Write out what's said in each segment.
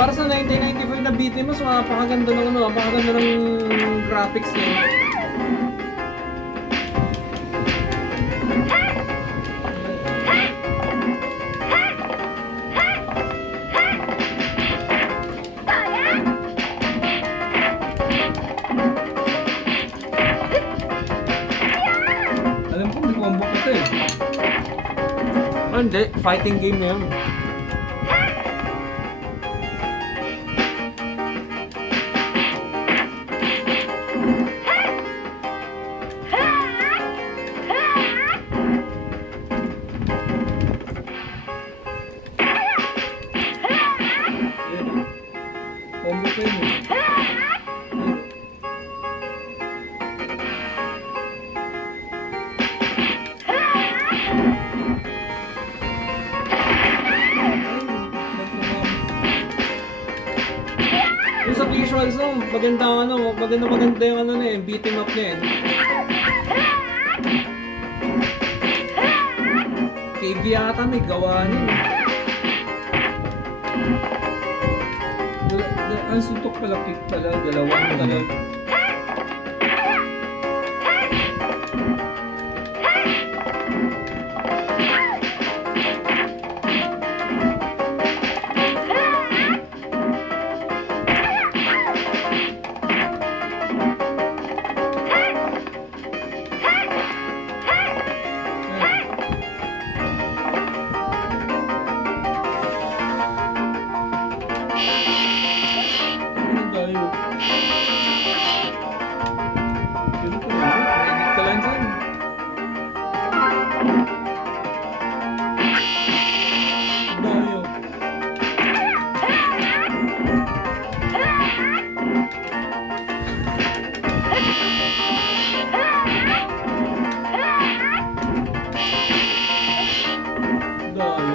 Para sa 1995 na beat mas napakaganda ng napakaganda ng graphics niya. Alam ko may combo pa ito eh. Hindi, fighting game na yun. Combo pa yun eh. Yung sa visuals no, maganda yung ano na yun, beat 'em up na yun. KB yata may gawa niya. Ang suntok pala, kick pala, dalawang talaga. Credit ka lang dyan. Dayo. Dayo.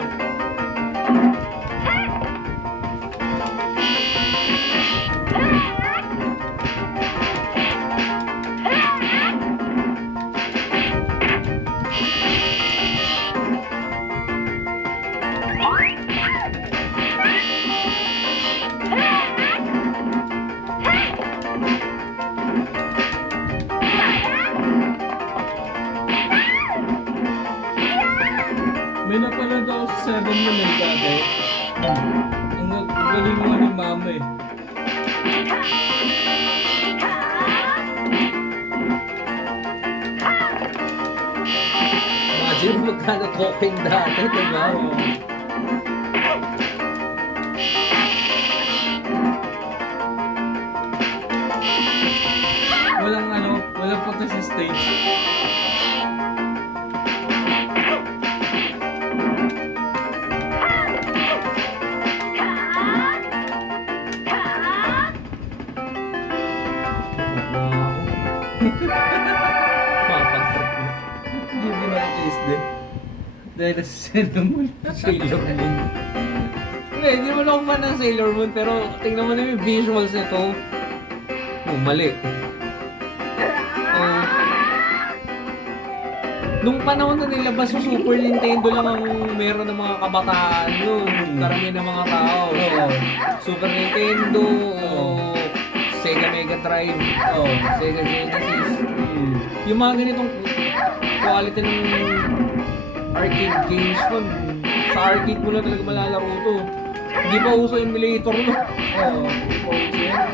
May napanood ako sa 7 mo na dati. Ang galing mo ni mama eh. Imagine magkano talking dati, diba? Walang punta sa stage. Mapatrip mo. Hindi mo na-taste din. Dahil sa Sailor Moon. Sailor Moon. Hindi mo lang fan ng Sailor Moon, pero tingnan mo na yung visuals nito. Oh, mali. Nung panahon na nilabas yung Super Nintendo lang ang meron ng mga kabataan yun. Karamihan ng mga tao. Oo. Super Nintendo, Oo. Sega Mega Drive, Sega Genesis. Hmm. Yung mga ganitong quality ng arcade games nun, sa arcade mo lang talaga malalaro to. Hindi pa uso emulator no. Oo. Pause yan.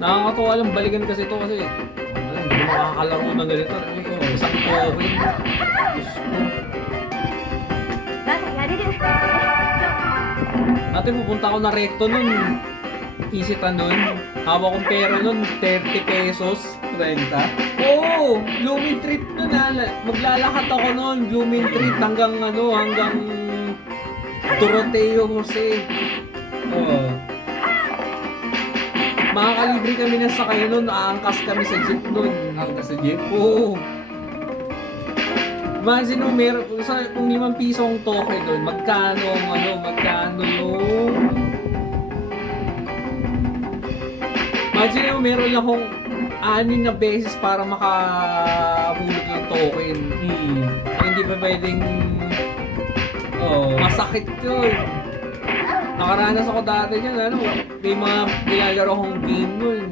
Nakakatuwa lang balikan kasi ito kasi alam, hindi ko makakalaro ng ganito. Isang token. Diyos ko. Dati pupunta ako na recto nun. Isitan nun. Hawak kong pera nun, 30 pesos. 30? Oo! Blooming Treat nun ha. Maglalakad ako nun, Blooming Treat hanggang Doroteo Jose. Oo. Makakalibre kami na sakay nun, aangkas kami sa jeep nun. Ang kasi jeep. Oo. Imagine mo, meron, kung 5 piso ang token doon, magkano yung... Imagine mo, meron lang akong 6 na beses para makahulog ng token. Hindi pa pwedeng masakit yun. Nakaranas ako dati dyan, may mga nilalaro akong game nun.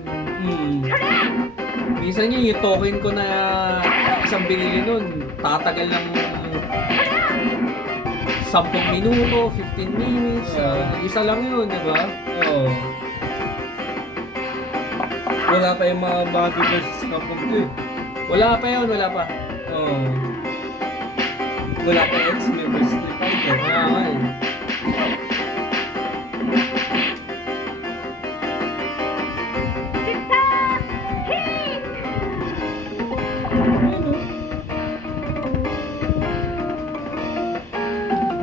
Minsan yun, yung token ko na isang binili nun, tatagal ng 10 minuto, 15 minutes, isa lang yun, di ba? Oo. Wala pa yung mga multiverse sa kapag ko eh. Wala pa yun, wala pa. Oo. Wala pa X-Men vs. Street Fighter. Kaya nga eh.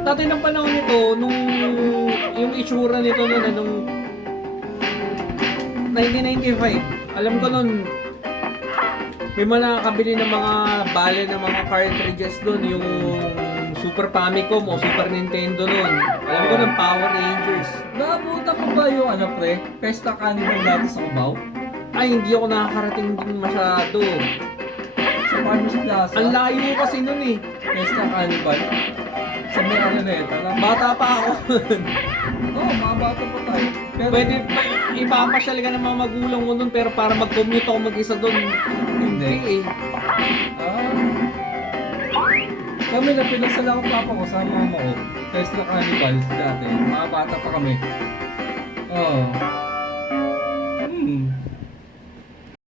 Dati ng panahon nito, nung yung itsura nito nung 1995, alam ko nun, may mga nakakabili ng mga bale ng mga cartridges doon, yung Super Famicom o Super Nintendo nun. Alam ko ng Power Rangers. Naabutan mo ba yung pre? Pesta Cannibal dati sa Cubao? Ay, hindi ako nakakarating din masyado. Sa Farmers Plaza? Ang layo kasi nun eh. Pesta Cannibal? Sa may Araneta lang. Bata pa ako. Oo, mga bata pa tayo. Pero, Pwede pa, ipapasyal ka ng mga magulang mo nun, pero para mag-commute ako mag-isa doon, hindi eh. Kami na pinasala ko papa ko sa mama ko. Pesta Cannibal dati. Mga bata pa kami. Oo.